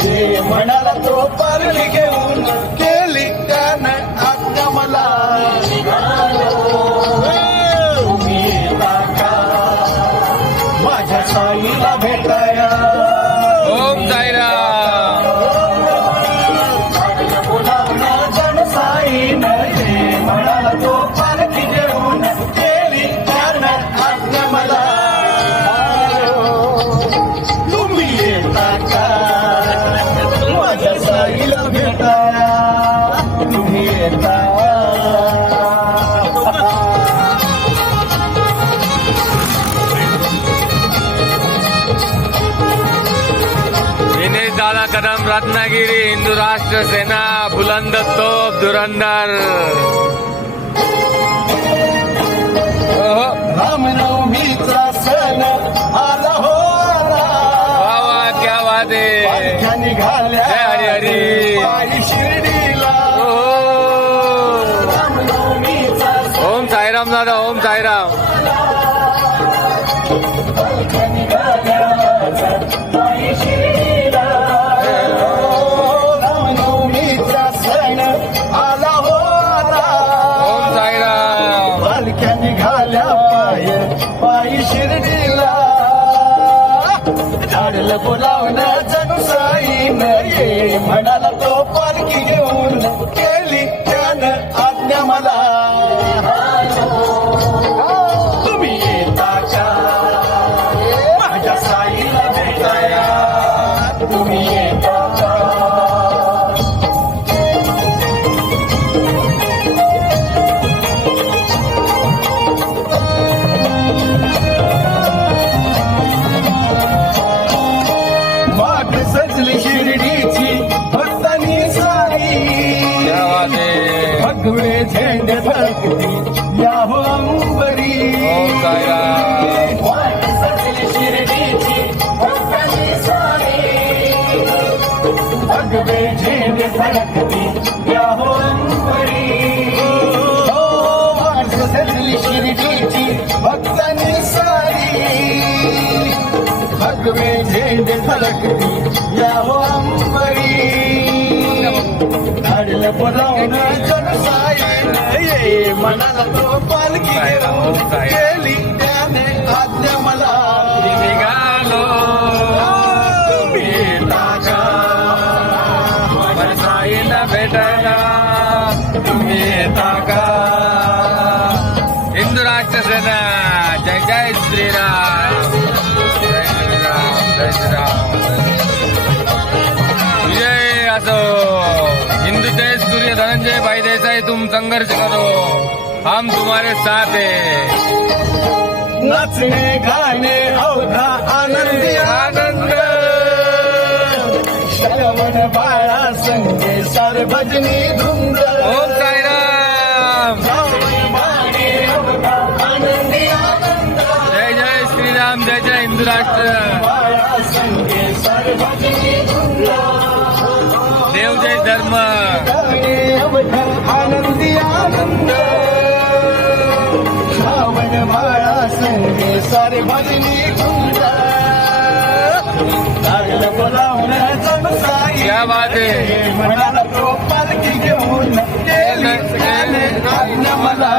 जे म्हणाला तो पालखी घेऊन केली त्यानं आज्ञा मला. तुम्ही येता का माझ्या साईला भेटाया. ओम साईराम. बोलावलं जण साईनं जे म्हणाला तो पालखी घेऊन केली त्यानं आज्ञा मला. तुम्ही येता का माझ्या साईला भेटाया. तुम्ही येता. दिनेश दादा कदम रत्नागिरी हिंदू राष्ट्र सेना बुलंद तोप धुरंधर. रामनवमीचा सण आला हो आला. वा वा क्या बात आहे. पालख्या निघाल्या जय हरी हरी. पायी शिर्डीला. रामनवमीचा ओम साईराम दादा. ओम साईराम. पालख्या निघाल्या पायी शिर्डीला. रामनवमीचा सण आला हो आला. ओम साईराम. पालख्या निघाल्या पायी शिर्डीला. झाडलं बोलावलं जणू साईनं ये म्हणाला तो पालखी घेऊन केली त्यानं आज्ञा मला. तुम्ही येता का माझ्या साईला भेटाया. तुम्ही येता का. वाट सजली शिर्डीची भक्तांनी सारी. क्या बात आहे. भगवे झेंडे फडकती या हो अंबरी. ओम साईराम. वाट सजली शिर्डीची भक्तांनी सारी. भगवे झेंडे फडकती या हो अंबरी. वाट सजली शिर्डीची भक्तांनी सारी. भगवे झेंडे फडकती या हो अंबरी. धाडलं बोलावणं जण साईनं ये म्हणाला तो पालखी घेऊन केली त्याने आज्ञा मला. निघालो तुम्ही येता का माझ्या साईला भेटायला. तुम्ही येता का. हिंदू राष्ट्र सेना. जय जय श्रीराम. जय श्रीराम. जय श्रीराम. विजय असो. हिंदू तेज सूर्य धनंजय भाई देसाई तुम संघर्ष करो हम तुम्हारे साथ है. नाचणे गाणे अवघा आनंदी आनंद. श्रवण बाळा संगे सार भजनी धुंद. ओम साईराम. आनंदी आनंद. जय जय श्रीराम. जय जय हिंदू राष्ट्र. बाळा संगे सार भजनी धुंद. देव जय धर्म. गाणे अवघा आनंदी आनंद. श्रावण बाळा संगे सारे भजनी धुंद. लागलं बोलावणं जणू साई. क्या बात है. म्हणाला तो पालखी घेऊन केली त्याने आज्ञा मला.